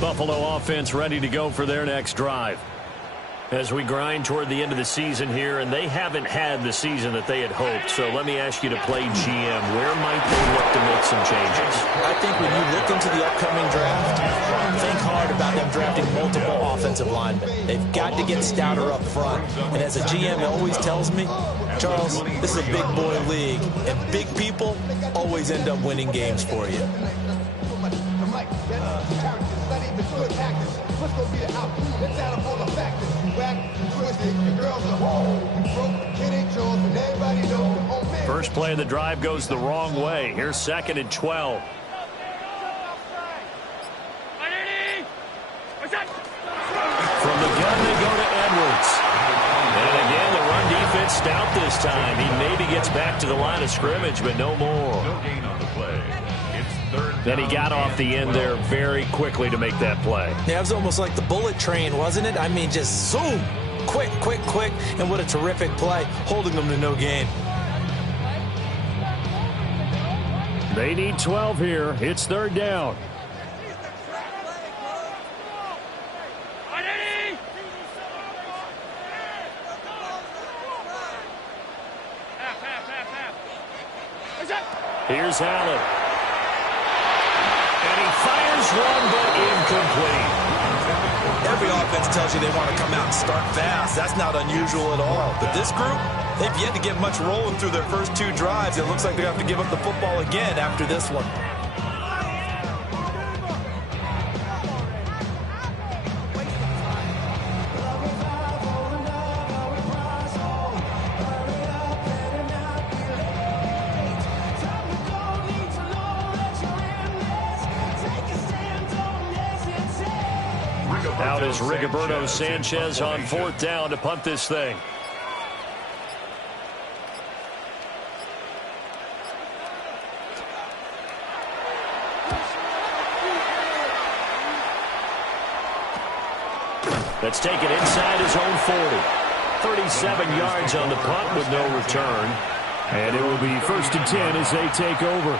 Buffalo offense ready to go for their next drive. As we grind toward the end of the season here, and they haven't had the season that they had hoped. So let me ask you to play GM. Where might they look to make some changes? I think when you look into the upcoming draft, think hard about them drafting multiple offensive linemen. They've got to get stouter up front. And as a GM always tells me, Charles, this is a big boy league, and big people always end up winning games for you. First play of the drive goes the wrong way. Here's 2nd and 12. From the gun, they go to Edwards. And again, the run defense stout this time. He maybe gets back to the line of scrimmage, but no more. No gain on the play. Then he got off the end there very quickly to make that play. Yeah, it was almost like the bullet train, wasn't it? I mean, just zoom. Quick, quick, quick. And what a terrific play, holding them to no gain. They need 12 here. It's 3rd down. Here's Allen. And he fires one, but incomplete. Every offense tells you they want to come out and start fast. That's not unusual at all. But this group, they've yet to get much rolling through their first 2 drives. It looks like they have to give up the football again after this one. Out is Rigoberto Sanchez on 4th down to punt this thing. That's taken inside his own 40. 37 yards on the punt with no return. And it will be 1st and 10 as they take over.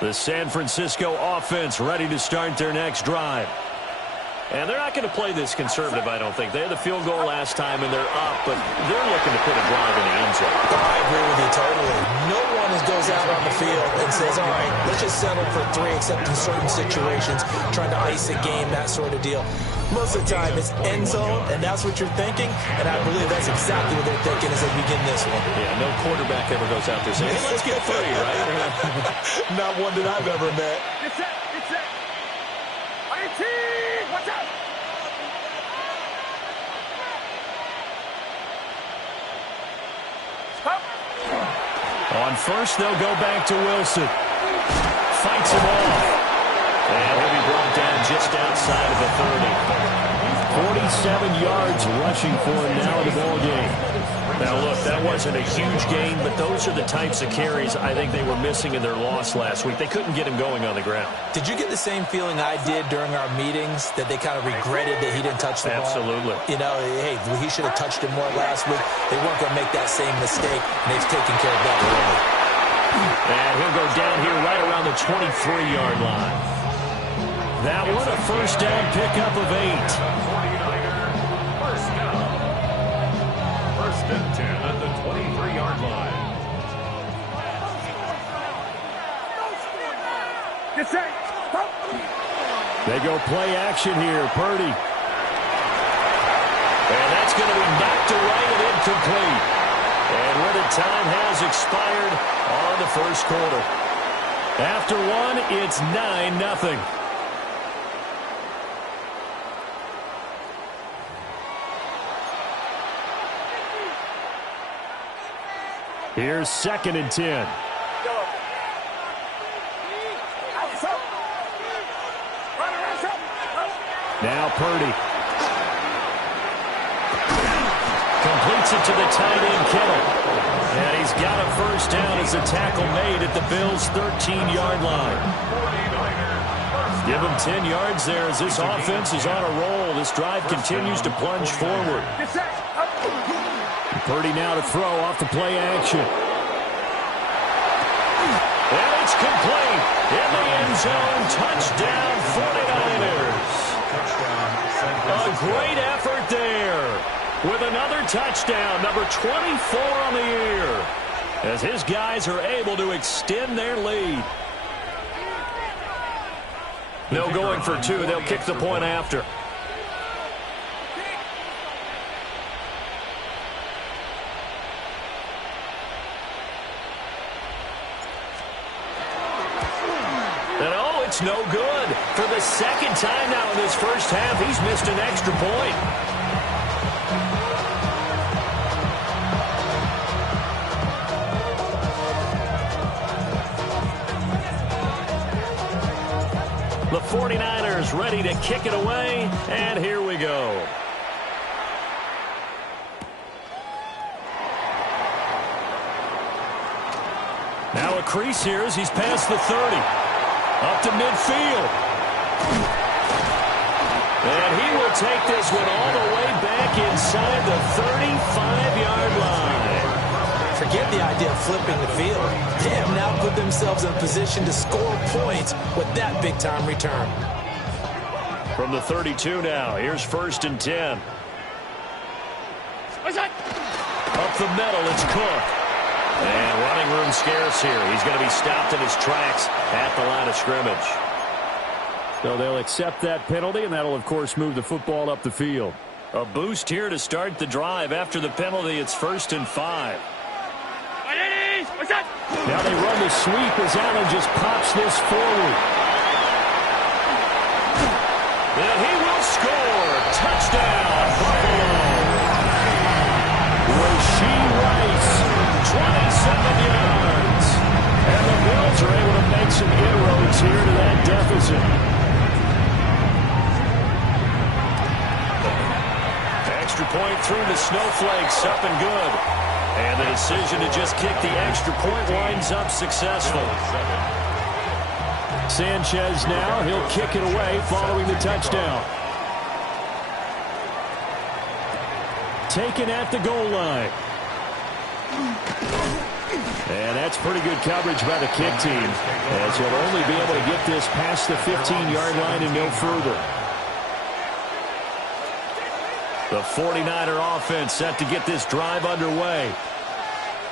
The San Francisco offense ready to start their next drive. And they're not going to play this conservative, I don't think. They had the field goal last time, and they're up, but they're looking to put a drive in the end zone. I agree with you totally. No one goes out on the field and says, all right, let's just settle for 3, except in certain situations, trying to ice a game, that sort of deal. Most of the time, it's end zone, and that's what you're thinking, and I believe that's exactly what they're thinking as they begin this one. Yeah, no quarterback ever goes out there saying, hey, let's get 3, right? Not one that I've ever met. Get set, get set. IT, watch out. On first, they'll go back to Wilson. Fights him off. And he'll be brought down just outside of the 30. 47 yards rushing for him now in the ball game. Now, look, that wasn't a huge gain, but those are the types of carries I think they were missing in their loss last week. They couldn't get him going on the ground. Did you get the same feeling I did during our meetings, that they kind of regretted that he didn't touch the ball? Absolutely. You know, hey, he should have touched it more last week. They weren't going to make that same mistake, and they've taken care of that already. And he'll go down here right around the 23-yard line. That one a first down pickup of 8. First and 10 at the 23-yard line. Get set. They go play action here. Purdy. And that's going to be knocked away and incomplete. And where the time has expired on the first quarter. After one, it's 9-0. Here's 2nd and 10. Now Purdy. completes it to the tight end, Kittle. And he's got a first down as the tackle made at the Bills' 13-yard line. Give him 10 yards there as this offense is on a roll. This drive continues to plunge forward. Purdy now to throw off the play action. And it's complete. In the end zone, touchdown 49ers. A great effort there with another touchdown, number 24 on the year, as his guys are able to extend their lead. No going for two. They'll kick the point after. And oh, it's no good. For the second time now in this first half, he's missed an extra point. The 49ers ready to kick it away, and here we go. Now a crease here as he's past the 30. Up to midfield. And he will take this one all the way back inside the 35-yard line. Forget the idea of flipping the field. They have now put themselves in a position to score points with that big-time return. From the 32 now, here's 1st and 10. Up the middle, it's Cook. And running room scarce here. He's going to be stopped in his tracks at the line of scrimmage. So they'll accept that penalty, and that'll, of course, move the football up the field. A boost here to start the drive. After the penalty, it's 1st and 5. Now they run the sweep as Allen just pops this forward. And he will score. Touchdown, Buffalo. Rashee Rice, 27 yards. And the Bills are able to make some inroads here to that deficit. Extra point through the snowflakes, up and good. And the decision to just kick the extra point winds up successful. Sanchez now, he'll kick it away following the touchdown. Taken at the goal line. And that's pretty good coverage by the kick team, as he'll only be able to get this past the 15-yard line and no further. The 49er offense set to get this drive underway.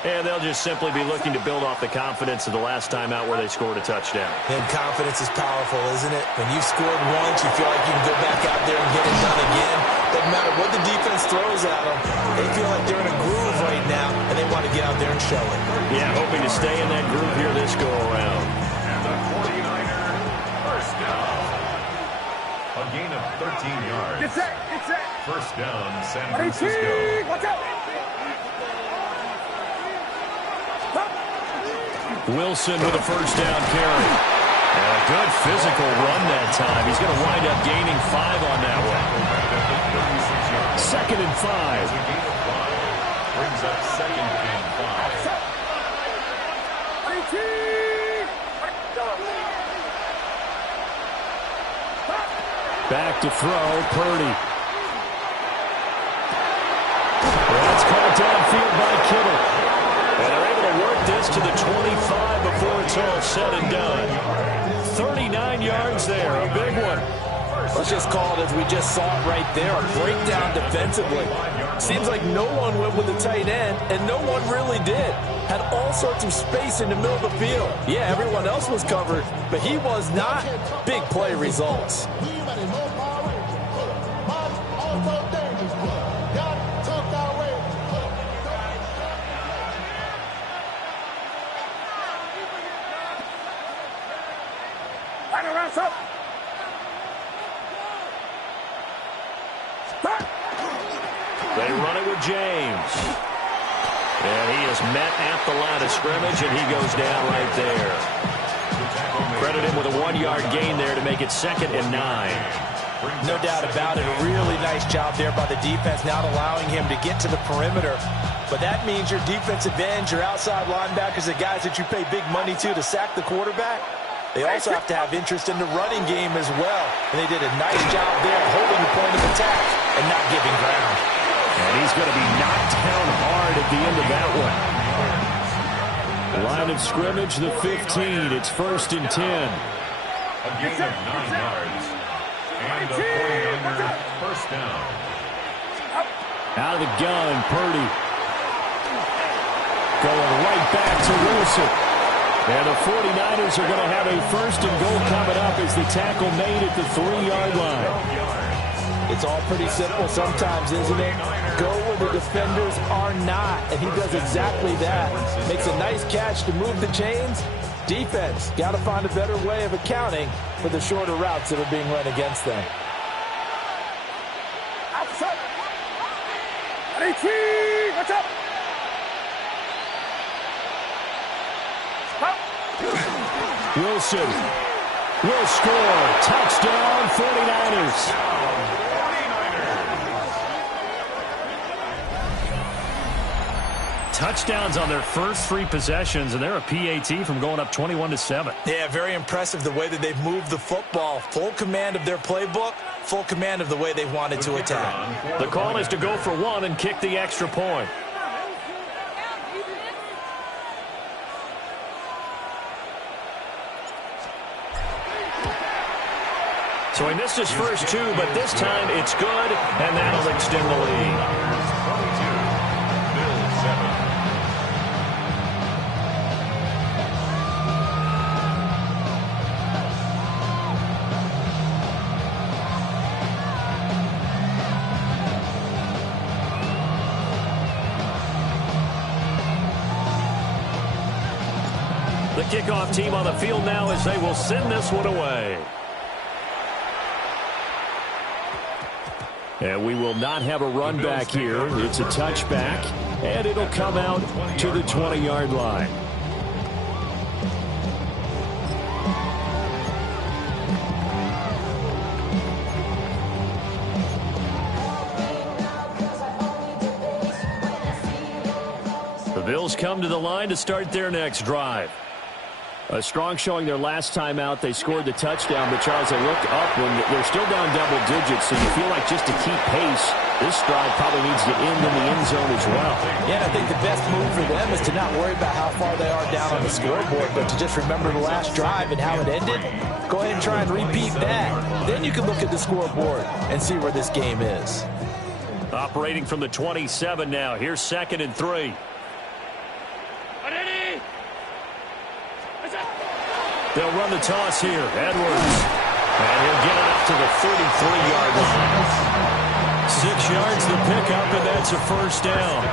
And they'll just simply be looking to build off the confidence of the last time out where they scored a touchdown. And confidence is powerful, isn't it? When you've scored once, you feel like you can go back out there and get it done again. Doesn't matter what the defense throws at them. They feel like they're in a groove right now, and they want to get out there and show it. Yeah, hoping to stay in that groove here this go-around. And the 49er first down. A gain of 13 yards. Get set, get set. First down, San Francisco. Watch out. Wilson with a first down carry. And a good physical run that time. He's going to wind up gaining 5 on that one. 2nd and 5. Brings up 2nd and 5. Back to throw, Purdy. That's caught downfield by Kittle. And they're able to work this to the 25 before it's all said and done. 39 yards there, a big one. Let's just call it as we just saw it right there, a breakdown defensively. Seems like no one went with the tight end, and no one really did. Had all sorts of space in the middle of the field. Yeah, everyone else was covered, but he was not. Big play results. They run it with James. And he is met at the line of scrimmage, and he goes down right there. Credit him with a 1-yard gain there to make it 2nd and 9. No doubt about it. A really nice job there by the defense, not allowing him to get to the perimeter. But that means your defensive ends, your outside linebackers, the guys that you pay big money to sack the quarterback, they also have to have interest in the running game as well. And they did a nice job there holding the point of attack and not giving ground. And he's going to be knocked down hard at the end of that one. Line of scrimmage, the 15. It's 1st and 10. A gain of 9 yards. And a 40-yard first down. Out of the gun, Purdy. Going right back to Wilson. And the 49ers are going to have a 1st and goal coming up as the tackle made at the 3-yard line. It's all pretty simple sometimes, isn't it? Go where the defenders are not, and he does exactly that. Makes a nice catch to move the chains. Defense, got to find a better way of accounting for the shorter routes that are being run against them. Outside. 18. Watch out. Wilson will score. Touchdown, 49ers. Touchdowns on their first 3 possessions, and they're a PAT from going up 21-7. Yeah, very impressive the way that they've moved the football. Full command of their playbook, full command of the way they wanted to attack. The call is to go for 1 and kick the extra point. So he missed his first 2, but this time it's good, and that'll extend the lead. The kickoff team on the field now as they will send this one away. And we will not have a run back here. It's a touchback, and it'll come out to the 20-yard line. The Bills come to the line to start their next drive. A strong showing their last time out. They scored the touchdown, but Charles, they look up when they're still down double digits, so you feel like just to keep pace, this drive probably needs to end in the end zone as well. Yeah, and I think the best move for them is to not worry about how far they are down on the scoreboard, but to just remember the last drive and how it ended. Go ahead and try and repeat that. Then you can look at the scoreboard and see where this game is. Operating from the 27 now. Here's 2nd and 3. They'll run the toss here. Edwards. And he'll get it up to the 33-yard line. 6 yards the pickup, and that's a first down.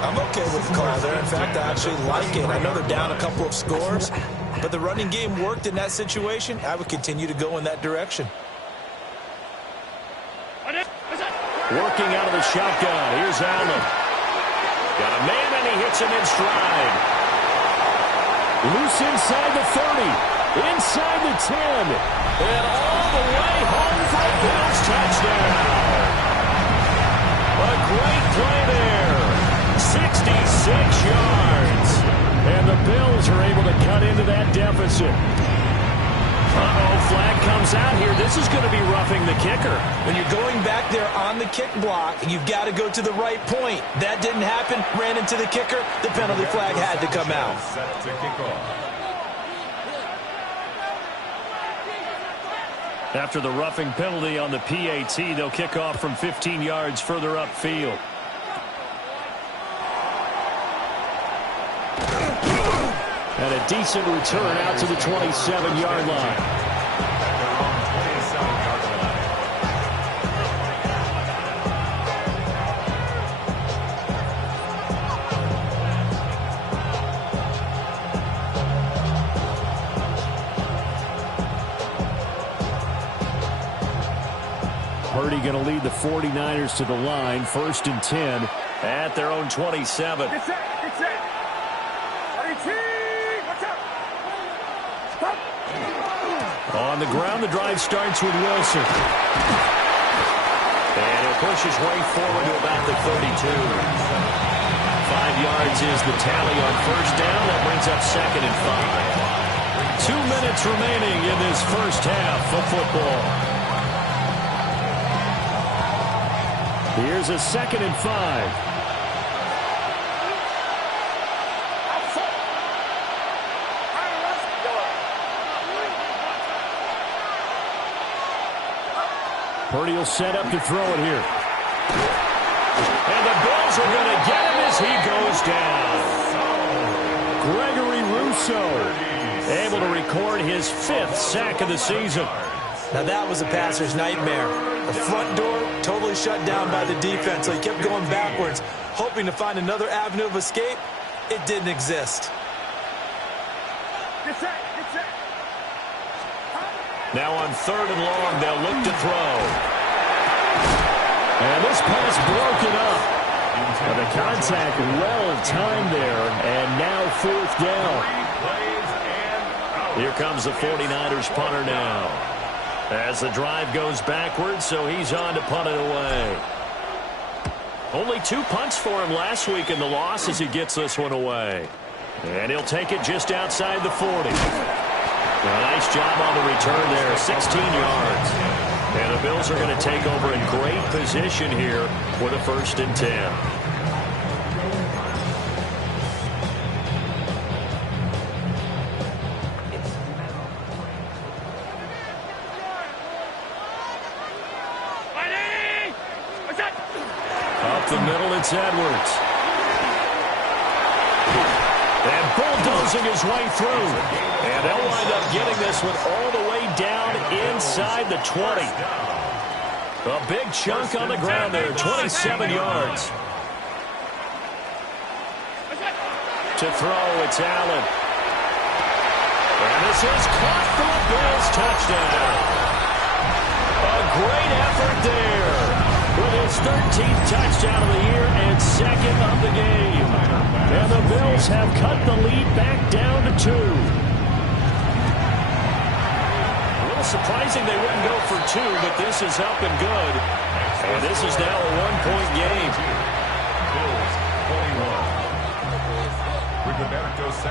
I'm okay with the call there. In fact, I actually like it. I know they're down a couple of scores, but the running game worked in that situation. I would continue to go in that direction. Working out of the shotgun. Here's Allen. Got a man, and he hits him in stride. Loose inside the 30, inside the 10, and all the way home for a Bills touchdown. A great play there, 66 yards, and the Bills are able to cut into that deficit. Flag comes out here. This is going to be roughing the kicker. When you're going back there on the kick block, you've got to go to the right point. That didn't happen. Ran into the kicker. The penalty flag had to come out. Set to kick off. After the roughing penalty on the PAT, they'll kick off from 15 yards further upfield. And a decent return out to the 27-yard line. Purdy going to lead the 49ers to the line. 1st and 10 at their own 27. Get set. Get set. 18. Watch out. Stop. On the ground, the drive starts with Wilson. And he'll push his way forward to about the 32. 5 yards is the tally on first down. That brings up 2nd and 5. 2 minutes remaining in this first half of football. Here's a 2nd and 5. Purdy will set up to throw it here. And the Bills are going to get him as he goes down. Gregory Rousseau able to record his 5th sack of the season. Now that was a passer's nightmare. The front door totally shut down by the defense, so he kept going backwards, hoping to find another avenue of escape. It didn't exist. Now on 3rd and long, they'll look to throw. And this pass broken up. And the contact well timed there, and now 4th down. Here comes the 49ers punter now. As the drive goes backwards, so he's on to punt it away. Only 2 punts for him last week in the loss as he gets this one away. And he'll take it just outside the 40. Nice job on the return there, 16 yards. And the Bills are going to take over in great position here with a 1st and 10. Up the middle, it's Edwards. And bulldozing his way through. And they'll wind up getting this one all the way down inside the 20. A big chunk on the ground there, 27 yards. To throw, it's Allen. And this is caught for a Bills touchdown. A great effort there with his 13th touchdown of the year and 2nd of the game. And the Bills have cut the lead back down to 2. A little surprising they wouldn't go for 2, but this is up and good. And this is now a 1-point game.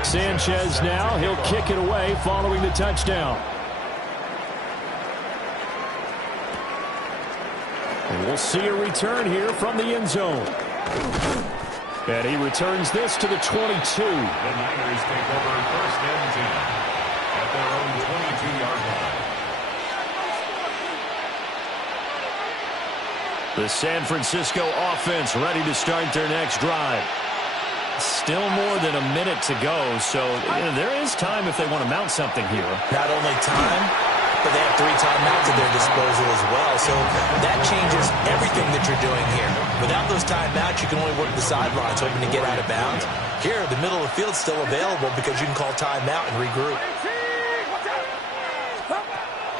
Sanchez now, he'll kick it away following the touchdown. And we'll see a return here from the end zone. And he returns this to the 22. The Niners take over 1st and 10 at their own 22-yard line. The San Francisco offense ready to start their next drive. Still more than a minute to go, so there is time if they want to mount something here. Not only time, but they have 3 timeouts at their disposal as well, so that changes everything that you're doing here. Without those timeouts, you can only work the sidelines, hoping to get out of bounds. Here, the middle of the field's still available because you can call timeout and regroup.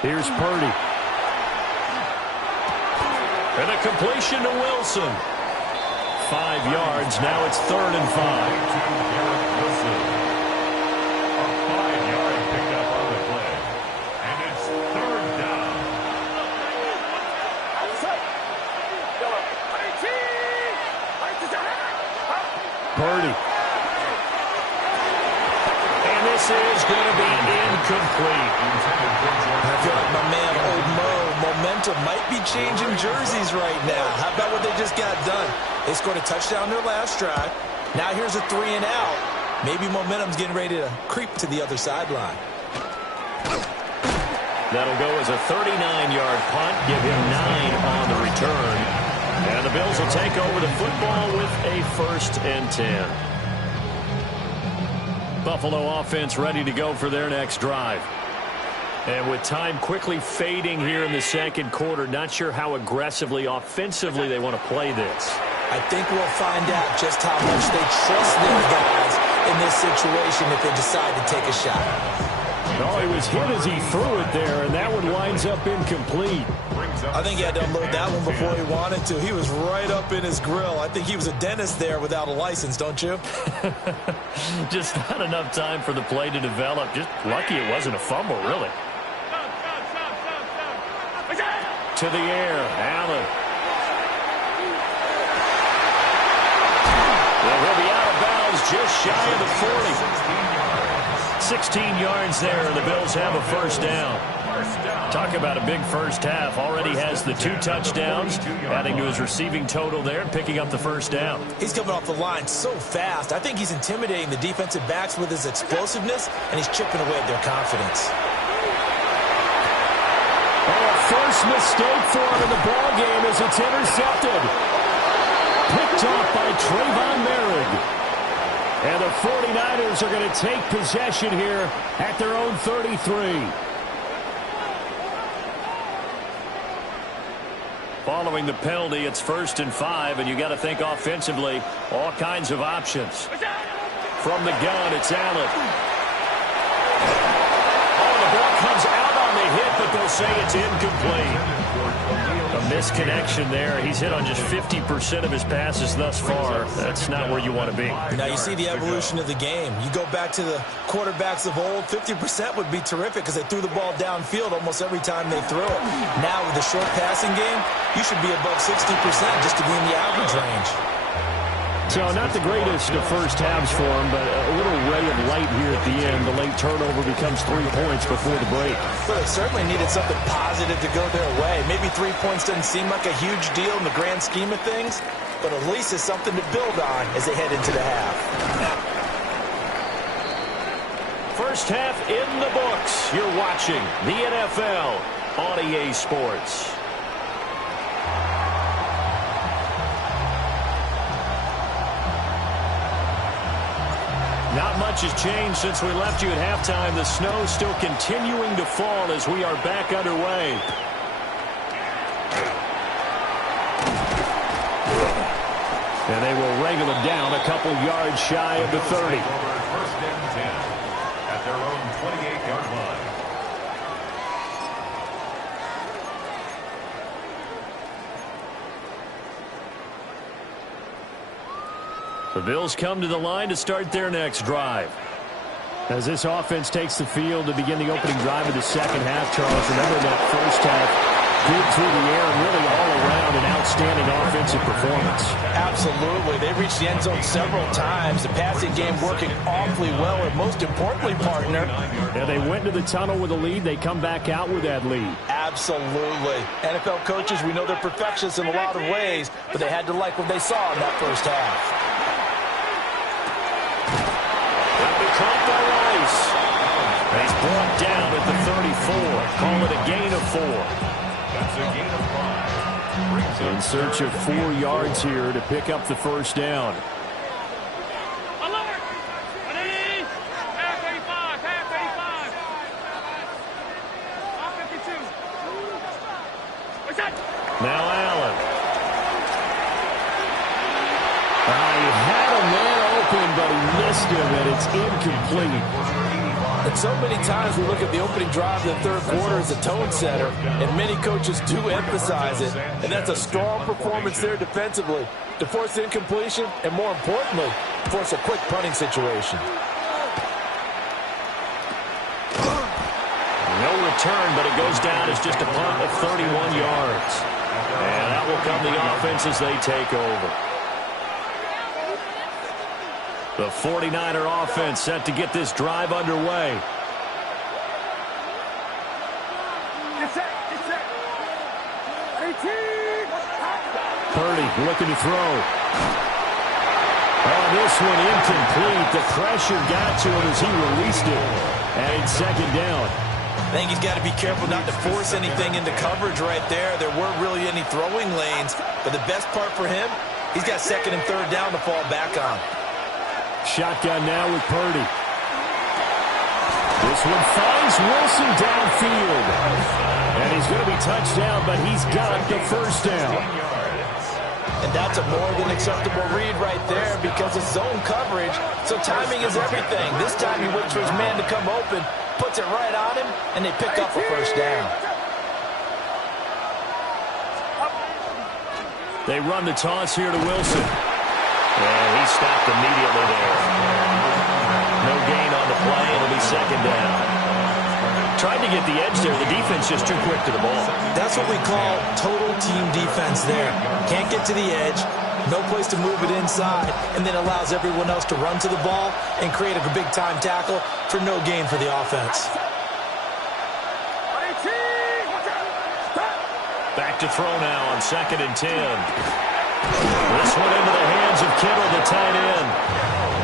Here's Purdy. And a completion to Wilson. 5 yards, now it's 3rd and 5. A 5-yard pickup on the play. And it's 3rd down. Purdy. And this is going to be incomplete. I feel like my man, Old Mo, momentum might be changing jerseys right now. How about what they just got done? They scored a touchdown their last drive. Now here's a 3 and out. Maybe momentum's getting ready to creep to the other sideline. That'll go as a 39-yard punt. Give him 9 on the return. And the Bills will take over the football with a 1st and 10. Buffalo offense ready to go for their next drive. And with time quickly fading here in the 2nd quarter, not sure how aggressively, offensively they want to play this. I think we'll find out just how much they trust their guys in this situation if they decide to take a shot. Oh, he was hit as he threw it there, and that one winds up incomplete. I think he had to unload that one before he wanted to. He was right up in his grill. I think he was a dentist there without a license, don't you? Just not enough time for the play to develop. Just lucky it wasn't a fumble, really. to the air. Allen. Well, he'll be out of bounds just shy of the 40. 16 yards there, and the Bills have a first down. Talk about a big first half. Already has the 2 touchdowns, adding to his receiving total there, picking up the first down. He's coming off the line so fast. I think he's intimidating the defensive backs with his explosiveness, and he's chipping away at their confidence. First mistake for him in the ball game as it's intercepted. Picked off by Trayvon Merrick. And the 49ers are going to take possession here at their own 33. Following the penalty, it's 1st and 5, and you got to think offensively, all kinds of options. From the gun, it's Allen. Oh, the ball comes out on the hit, but they'll say it's incomplete. A misconnection there. He's hit on just 50% of his passes thus far. That's not where you want to be. Now you see the evolution of the game. You go back to the quarterbacks of old, 50% would be terrific because they threw the ball downfield almost every time they threw it. Now with the short passing game, you should be above 60% just to be in the average range. So not the greatest of first halves for him, but a little ray of light here at the end. The late turnover becomes 3 points before the break. Well, they certainly needed something positive to go their way. Maybe 3 points doesn't seem like a huge deal in the grand scheme of things, but at least it's something to build on as they head into the half. First half in the books. You're watching the NFL on EA Sports. Not much has changed since we left you at halftime. The snow still continuing to fall as we are back underway. And they will wrangle them down a couple yards shy of the 30. First and 10 at their own 28-yard line. The Bills come to the line to start their next drive. As this offense takes the field to begin the opening drive of the second half, Charles, remember that first half, good through the air and really all around an outstanding offensive performance. Absolutely. They reached the end zone several times. The passing game working awfully well, and most importantly, partner. Yeah, they went to the tunnel with a lead. They come back out with that lead. Absolutely. NFL coaches, we know they're perfectionists in a lot of ways, but they had to like what they saw in that first half. Caught by Rice. He's brought down at the 34. Call it a gain of 4. That's a gain of 5. In search of 4 yards here to pick up the first down. Alert! Ready? Pass 35. Pass 35. Off 52. What's that? Now Allen. He had a man open, but he missed him, and it's incomplete. And so many times we look at the opening drive of the third quarter as a tone setter, and many coaches do emphasize it. And that's a strong performance there defensively to force incompletion and, more importantly, force a quick punting situation. No return, but it goes down as just a punt of 31 yards. And that will come the offense as they take over. The 49er offense set to get this drive underway. Get set. Get set. 18. Purdy looking to throw. Oh, this one incomplete. The pressure got to him as he released it. And it's second down. I think he's got to be careful not to force anything into coverage right there. There weren't really any throwing lanes. But the best part for him, he's got second and third down to fall back on. Shotgun now with Purdy. This one finds Wilson downfield. And he's going to be touched down, but he's got the first down. And that's a more than acceptable read right there because it's zone coverage, so timing is everything. This time he waits for his man to come open, puts it right on him, and they pick up a first down. They run the toss here to Wilson. And he stopped immediately there. No gain on the play. It'll be second down. Tried to get the edge there. The defense just too quick to the ball. That's what we call total team defense there. Can't get to the edge, no place to move it inside, and then allows everyone else to run to the ball and create a big-time tackle for no gain for the offense. Back to throw now on 2nd and 10. This one into the hands of Kittle, the tight end.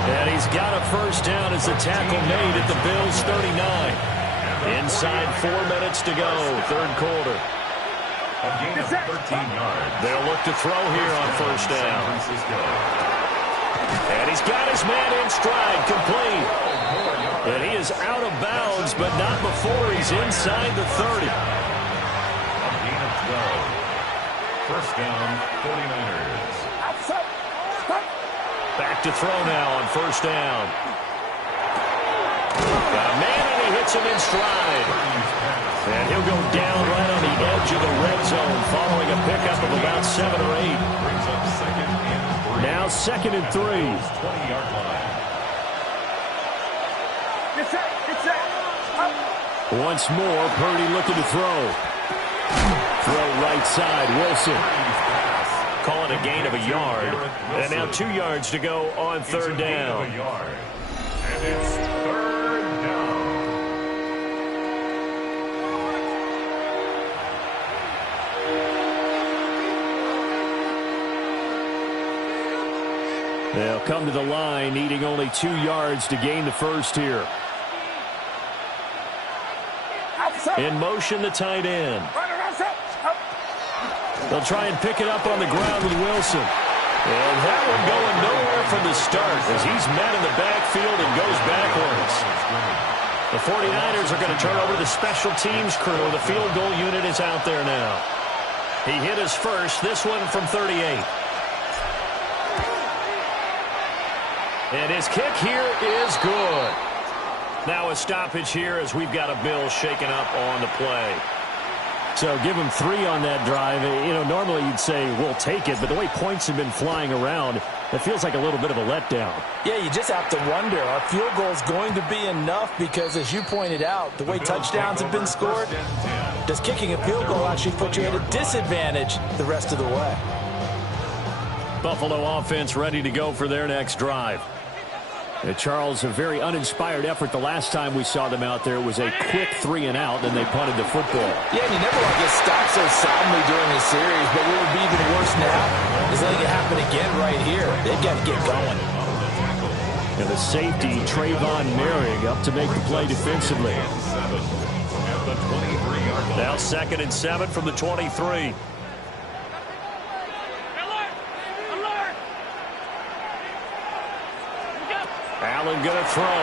And he's got a first down as the tackle made at the Bills' 39. Inside 4 minutes to go, third quarter. A gain of 13 yards. They'll look to throw here on first down. And he's got his man in stride, complete. And he is out of bounds, but not before he's inside the 30. A gain of 12. First down, 49ers. Back to throw now on first down. Got a man, and he hits him in stride. And he'll go down right on the edge of the red zone following a pickup of about 7 or 8. Brings up 2nd and 3. Now 2nd and 3. 20-yard line. Once more, Purdy looking to throw. Throw right side, Wilson. Calling a gain of a yard. And now 2 yards to go on third down. And it's third down. They'll come to the line, needing only 2 yards to gain the first here. In motion, the tight end. They'll try and pick it up on the ground with Wilson. And that one going nowhere from the start as he's met in the backfield and goes backwards. The 49ers are going to turn over to the special teams crew. The field goal unit is out there now. He hit his first, this one from 38. And his kick here is good. Now a stoppage here as we've got a Bill shaken up on the play. So give him 3 on that drive. You know, normally you'd say, we'll take it, but the way points have been flying around, it feels like a little bit of a letdown. Yeah, you just have to wonder, are field goals going to be enough? Because as you pointed out, the way touchdowns have been scored, does kicking a field goal actually put you at a disadvantage the rest of the way? Buffalo offense ready to go for their next drive. Charles, a very uninspired effort the last time we saw them out there. It was a quick 3 and out, then they punted the football. Yeah, and you never want to get stopped so soundly during the series, but what would be even worse now is letting it happen again right here. They've got to get going. And the safety, Trayvon Merrick, up to make the play defensively. Now 2nd and 7 from the 23. Allen going to throw.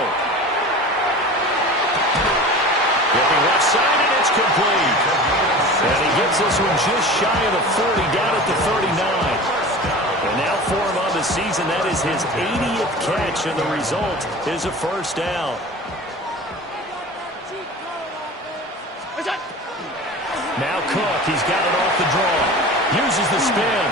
Looking left side, and it's complete. And he gets this one just shy of the 40, down at the 39. And now for him on the season, that is his 80th catch, and the result is a first down. Now Cook, he's got it off the draw. Uses the spin.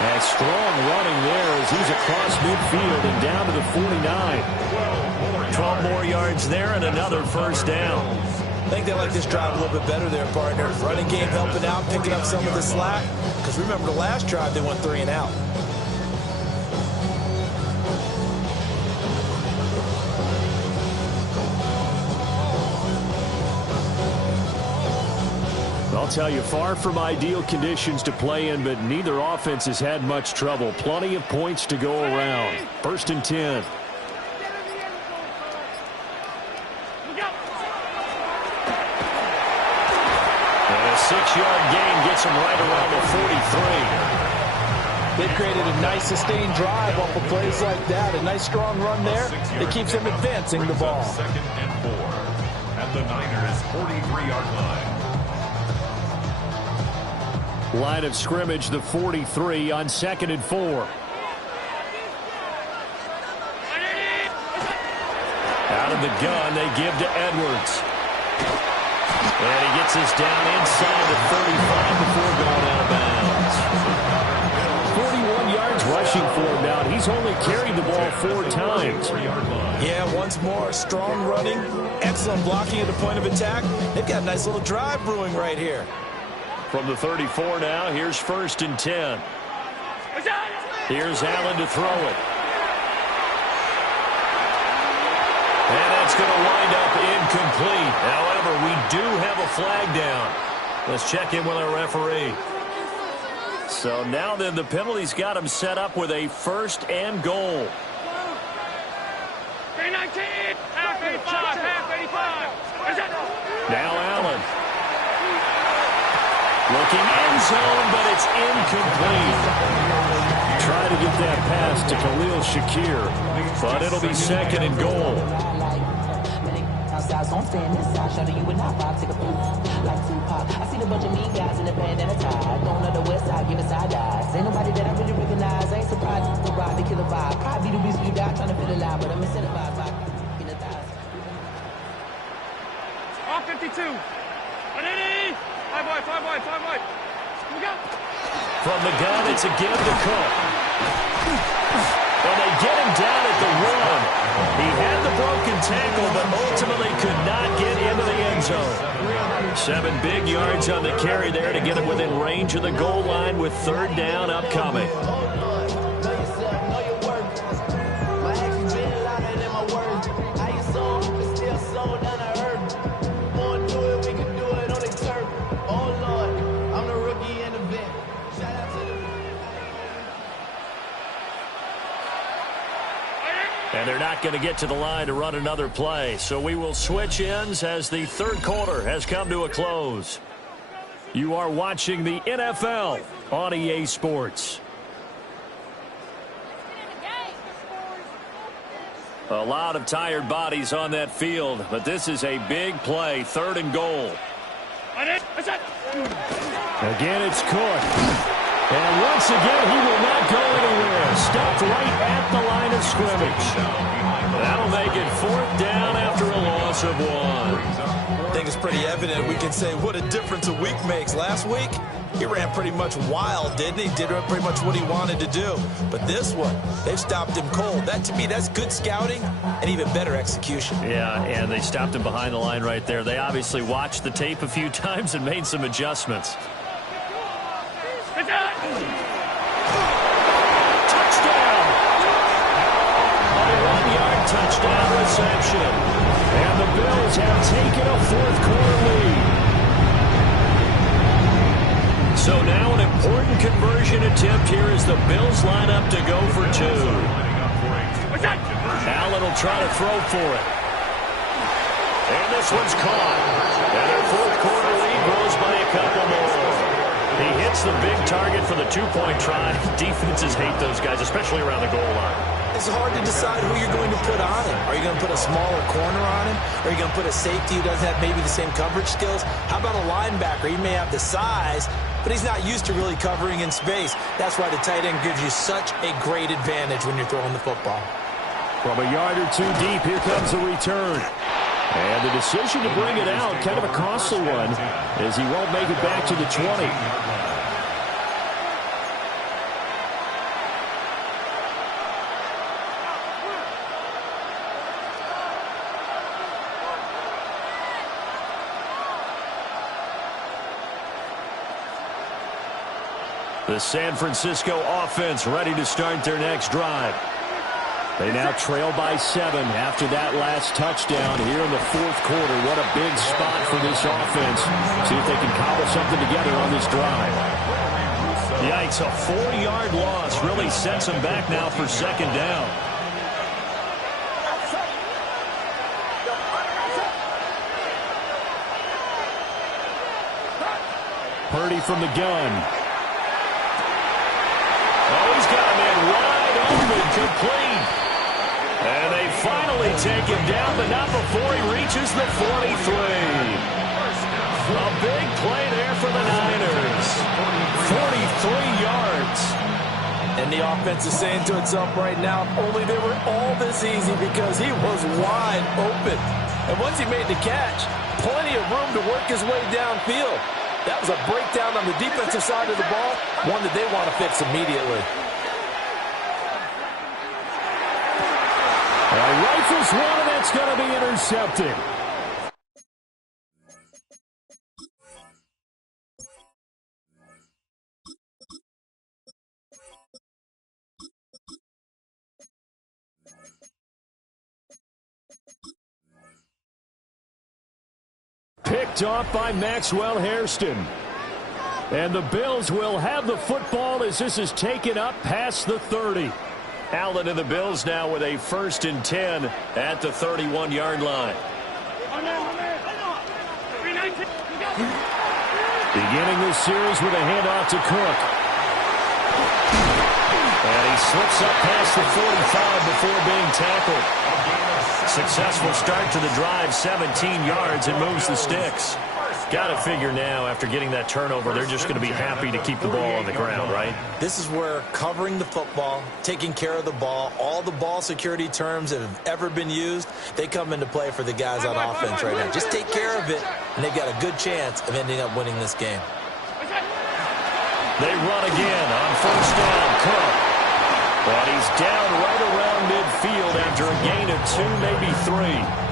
And strong running there as he's across midfield and down to the 49. 12 more yards there and another first down. I think they like this drive a little bit better there, partner. Running game helping out, picking up some of the slack. Because remember the last drive, they went 3 and out. I'll tell you, far from ideal conditions to play in, but neither offense has had much trouble. Plenty of points to go around. 1st and 10. And a 6-yard gain gets him right around the 43. They've created a nice sustained drive off of plays like that. A nice strong run there. It keeps them advancing the ball. 2nd and 4. At the Niners' 43-yard line. Line of scrimmage, the 43 on 2nd and 4. Out of the gun, they give to Edwards. And he gets us down inside the 35 before going out of bounds. 41 yards rushing for him now. He's only carried the ball 4 times. Yeah, once more, strong running, excellent blocking at the point of attack. They've got a nice little drive brewing right here. From the 34 now, here's 1st and 10. Here's Allen to throw it. And that's going to wind up incomplete. However, we do have a flag down. Let's check in with our referee. So now then, the penalty's got him set up with a 1st and goal. 319, half 85, half 85. Now Allen. Looking end zone, but it's incomplete. Try to get that pass to Khalil Shakir, but it'll be 2nd and goal. I see the bunch of mean guys in the band and a tie. Going on the west side, giving side eyes. Ain't nobody that I really recognize. Ain't surprised to ride the killer vibe. Probably the reason you die trying to feel alive, but I'm incentivized by in the thighs. Off 52. 180. 5 wide, 5 wide, 5 wide. Here we go. From the gun, it's again to Cook. And they get him down at the 1. He had the broken tackle, but ultimately could not get into the end zone. 7 big yards on the carry there to get him within range of the goal line with 3rd down upcoming. And they're not going to get to the line to run another play. So we will switch ends as the 3rd quarter has come to a close. You are watching the NFL on EA Sports. A lot of tired bodies on that field, but this is a big play, 3rd and goal. Again, it's Cook. And once again, he will not go anywhere. Stuffed right at the line of scrimmage. That'll make it 4th down after a loss of 1. I think it's pretty evident. We can say what a difference a week makes. Last week, he ran pretty much wild, didn't he? Did pretty much what he wanted to do. But this one, they've stopped him cold. That, to me, that's good scouting and even better execution. Yeah, and they stopped him behind the line right there. They obviously watched the tape a few times and made some adjustments. Touchdown! A 1-yard touchdown reception. And the Bills have taken a 4th quarter lead. So now an important conversion attempt here as the Bills line up to go for 2. Allen will try to throw for it. And this one's caught. And their 4th quarter lead grows by a couple more. He hits the big target for the 2-point try. Defenses hate those guys, especially around the goal line. It's hard to decide who you're going to put on him. Are you going to put a smaller corner on him? Or are you going to put a safety who doesn't have maybe the same coverage skills? How about a linebacker? He may have the size, but he's not used to really covering in space. That's why the tight end gives you such a great advantage when you're throwing the football. From a yard or 2 deep, here comes the return. And the decision to bring it out, kind of a costly one, as he won't make it back to the 20. The San Francisco offense ready to start their next drive. They now trail by 7 after that last touchdown here in the 4th quarter. What a big spot for this offense. See if they can cobble something together on this drive. Yikes, a 4-yard loss really sets them back now for 2nd down. Purdy from the gun. Oh, he's got a man wide open, complete. And they finally take him down, but not before he reaches the 43. A big play there for the Niners. 43 yards. And the offense is saying to itself right now, only they were all this easy because he was wide open. And once he made the catch, plenty of room to work his way downfield. That was a breakdown on the defensive side of the ball, one that they want to fix immediately. Rifles one, and that's going to be intercepted. Picked off by Maxwell Hairston. And the Bills will have the football as this is taken up past the 30. Allen and the Bills now with a 1st and 10 at the 31-yard line. Beginning this series with a handoff to Cook. And he slips up past the 45 before being tackled. Successful start to the drive, 17 yards, and moves the sticks. Got to figure now, after getting that turnover, they're just going to be happy to keep the ball on the ground, right? This is where covering the football, taking care of the ball, all the ball security terms that have ever been used, they come into play for the guys on offense right now. Just take care of it, and they've got a good chance of ending up winning this game. They run again on 1st down. Cook. But he's down right around midfield after a gain of 2, maybe 3.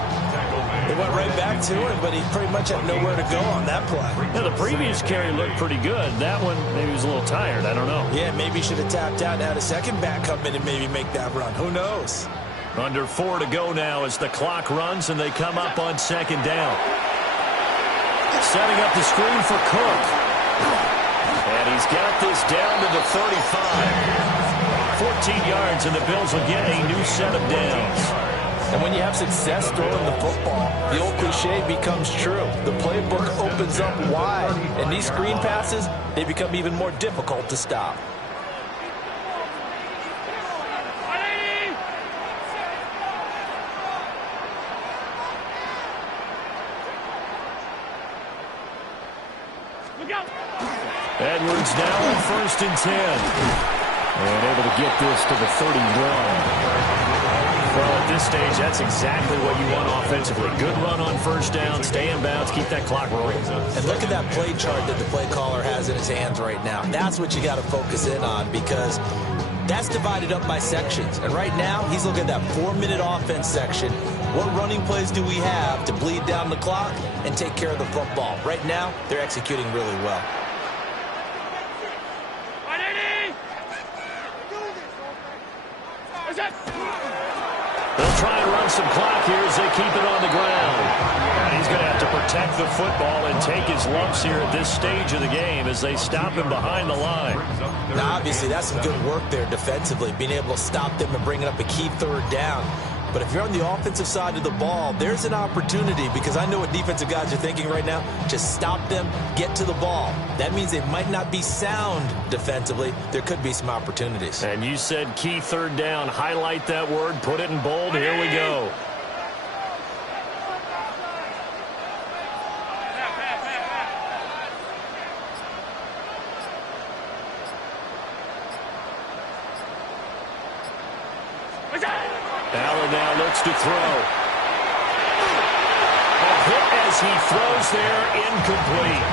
They went right back to him, but he pretty much had nowhere to go on that play. Yeah, the previous carry looked pretty good. That one, maybe he was a little tired. I don't know. Yeah, maybe he should have tapped out and had a second back come in and maybe make that run. Who knows? Under 4 to go now as the clock runs and they come up on 2nd down. Setting up the screen for Cook. And he's got this down to the 35. 14 yards, and the Bills will get a new set of downs. And when you have success throwing the football, the old cliche becomes true. The playbook opens up wide, and these screen passes, they become even more difficult to stop. Edwards now on 1st and 10. And able to get this to the 31. Well, at this stage, that's exactly what you want offensively. Good run on 1st down, stay in bounds, keep that clock rolling. And look at that play chart that the play caller has in his hands right now. That's what you got to focus in on, because that's divided up by sections. And right now, he's looking at that 4-minute offense section. What running plays do we have to bleed down the clock and take care of the football? Right now, they're executing really well. They'll try and run some clock here as they keep it on the ground. And he's going to have to protect the football and take his lumps here at this stage of the game as they stop him behind the line. Now, obviously, that's some good work there defensively, being able to stop them and bringing up a key 3rd down. But if you're on the offensive side of the ball, there's an opportunity, because I know what defensive guys are thinking right now. Just stop them, get to the ball. That means they might not be sound defensively. There could be some opportunities. And you said key 3rd down. Highlight that word. Put it in bold. Here we go. Allen now looks to throw. A hit as he throws there, incomplete.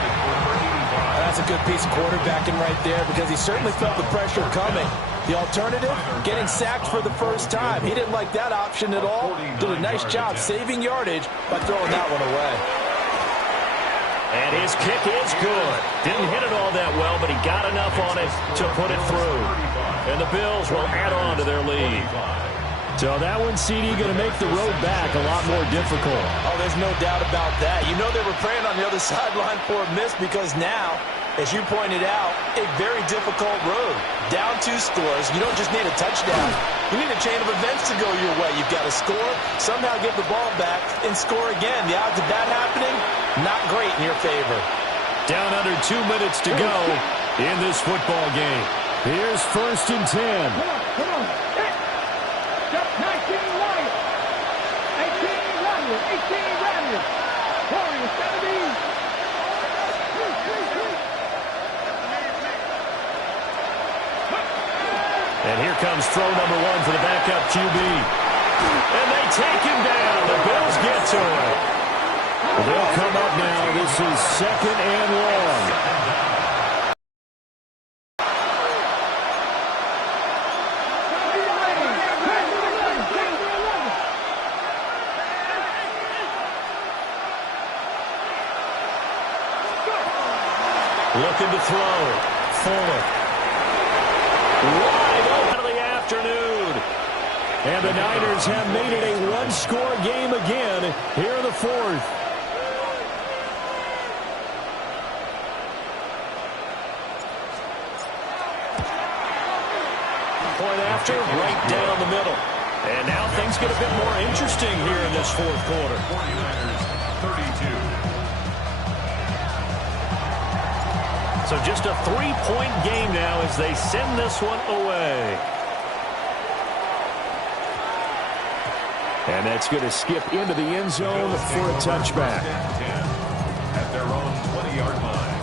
That's a good piece of quarterbacking right there, because he certainly felt the pressure coming. The alternative, getting sacked for the first time. He didn't like that option at all. Did a nice job saving yardage by throwing that one away. And his kick is good. Didn't hit it all that well, but he got enough on it to put it through. And the Bills will add on to their lead. So that one, CD, going to make the road back a lot more difficult. Oh, there's no doubt about that. You know they were praying on the other sideline for a miss, because now, as you pointed out, a very difficult road. Down 2 scores. You don't just need a touchdown. You need a chain of events to go your way. You've got to score, somehow get the ball back, and score again. The odds of that happening, not great in your favor. Down under 2 minutes to go in this football game. Here's 1st and 10. Come on. 19 Warriors. 18 Warriors. 18 Warriors. Warriors 17. And here comes throw number 1 for the backup QB. And they take him down. The Bills get to it. Well, they'll come up now. This is 2nd and long. Looking to throw. Fuller. Wide open of the afternoon. And the Niners have made it a one-score game again here in the fourth. Point after, right down the middle. And now things get a bit more interesting here in this fourth quarter. 49ers 32. So just a 3-point game now as they send this one away. And that's going to skip into the end zone for a touchback. 10 at their own 20-yard line.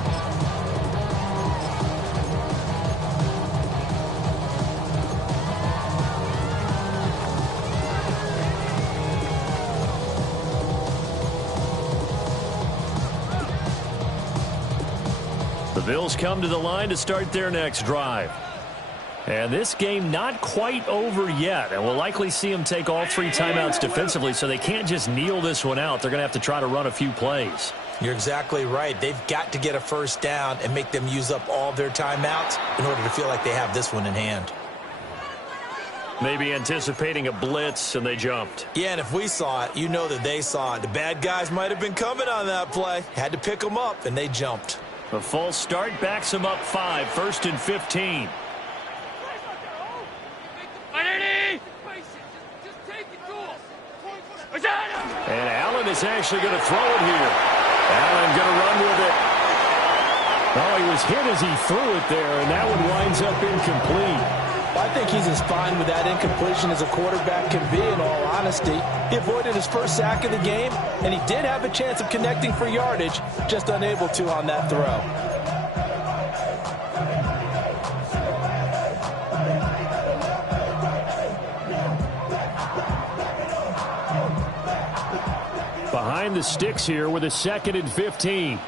The Bills come to the line to start their next drive. And this game not quite over yet. And we'll likely see them take all 3 timeouts defensively, so they can't just kneel this one out. They're going to have to try to run a few plays. You're exactly right. They've got to get a first down and make them use up all their timeouts in order to feel like they have this one in hand. Maybe anticipating a blitz, and they jumped. Yeah, and if we saw it, you know that they saw it. The bad guys might have been coming on that play. Had to pick them up, and they jumped. A false start backs them up 5, 1st and 15. And Allen is actually going to throw it here. Allen going to run with it. Oh, he was hit as he threw it there, and that one winds up incomplete. I think he's as fine with that incompletion as a quarterback can be, in all honesty. He avoided his first sack of the game, and he did have a chance of connecting for yardage, just unable to on that throw. Behind the sticks here with a 2nd and 15.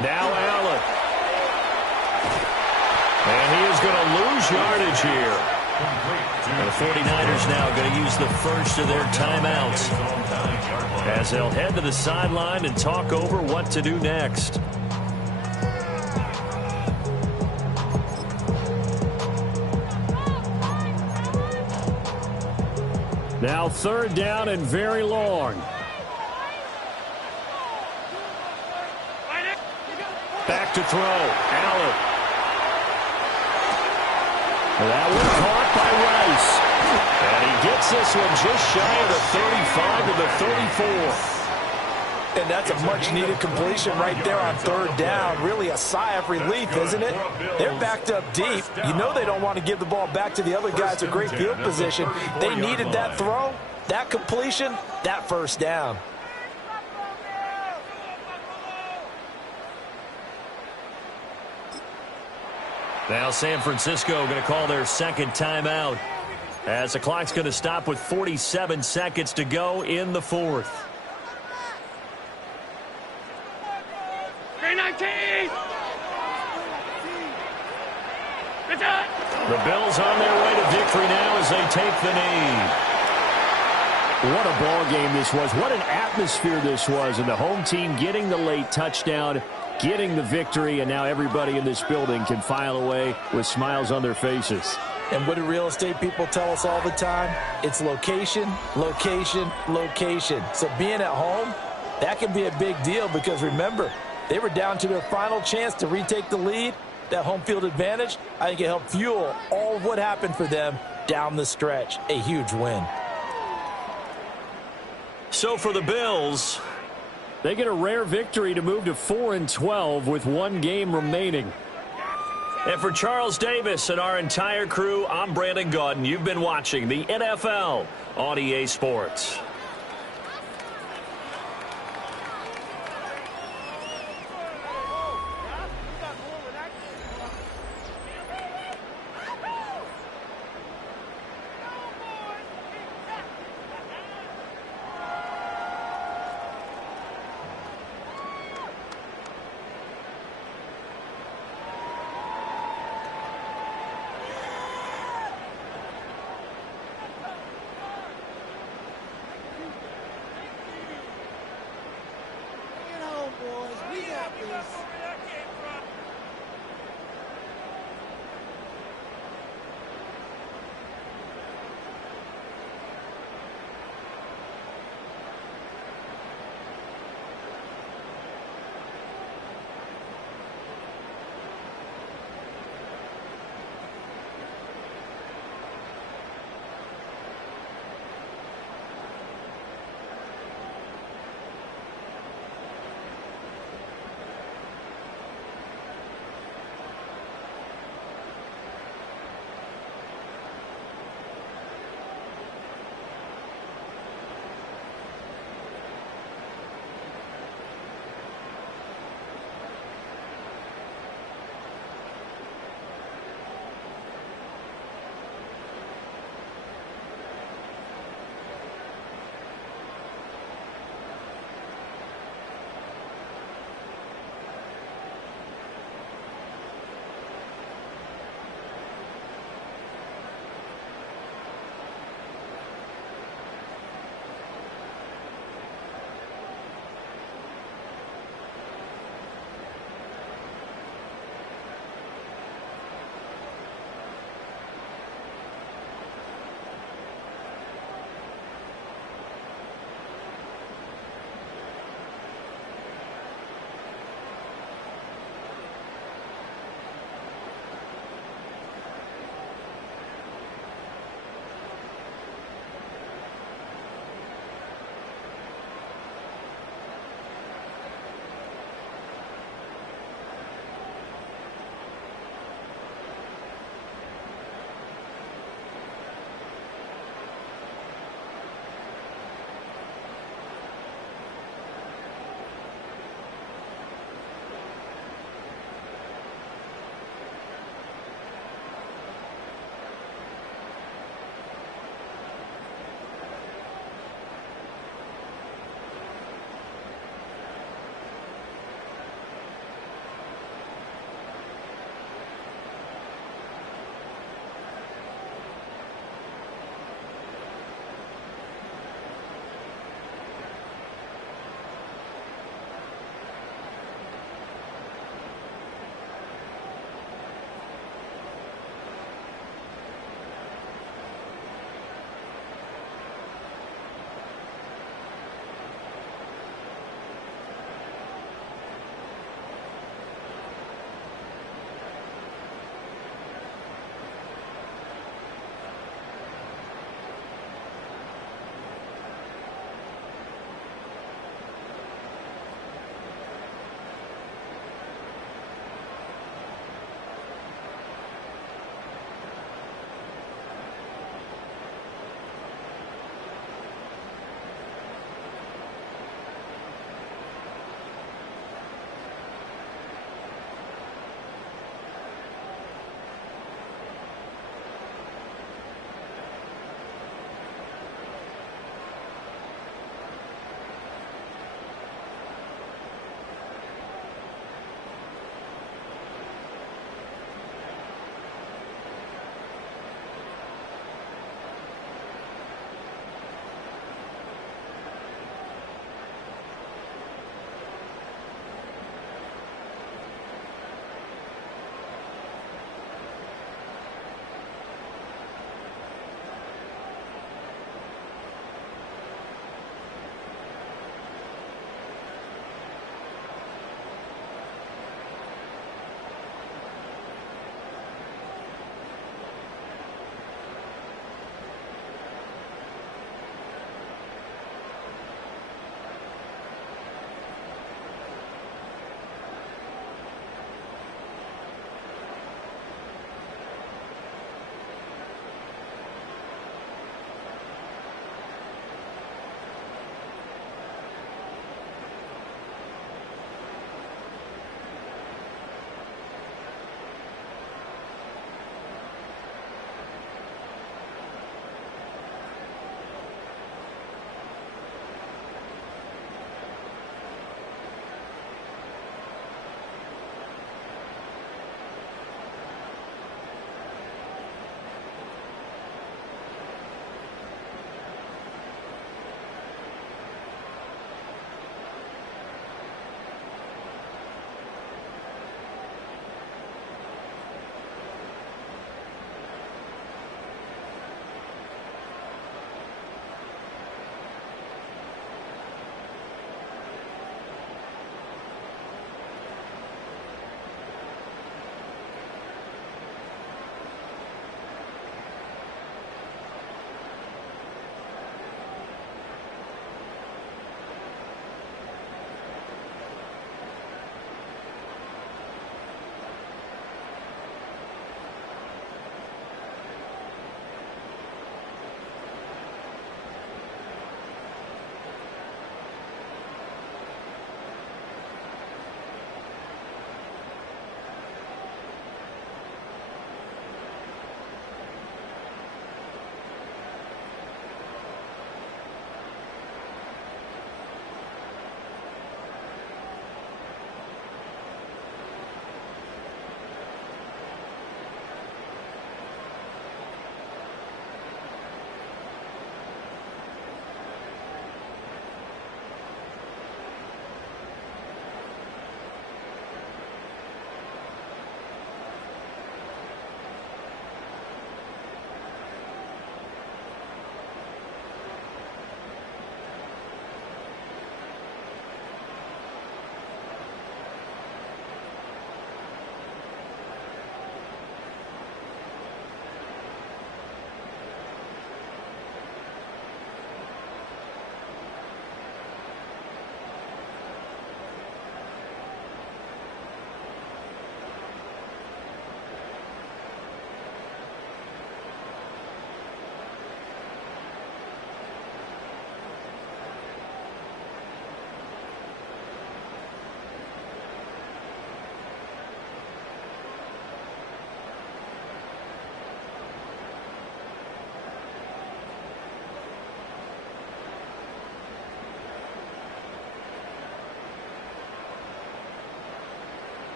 Now Allen. And he is going to lose yardage here. And the 49ers now going to use the first of their timeouts as they'll head to the sideline and talk over what to do next. Now 3rd down and very long. Back to throw. Allen. That one caught by Rice. And he gets this one just shy of the 35 to the 34. And that's a much-needed completion right there on 3rd down. Really a sigh of relief, isn't it? They're backed up deep. You know they don't want to give the ball back to the other guys in great field position. They needed that throw, that completion, that first down. Now San Francisco going to call their 2nd timeout as the clock's going to stop with 47 seconds to go in the 4th. 319! The Bills on their way to victory now as they take the knee. What a ball game this was. What an atmosphere this was. And the home team getting the late touchdown, getting the victory, and now everybody in this building can file away with smiles on their faces. And what do real estate people tell us all the time? It's location, location, location. So being at home, that can be a big deal because remember, they were down to their final chance to retake the lead. That home field advantage, I think it helped fuel all of what happened for them down the stretch. A huge win. So for the Bills, they get a rare victory to move to 4-12 with 1 game remaining. And for Charles Davis and our entire crew, I'm Brandon Gaudin. You've been watching the NFL on EA Sports.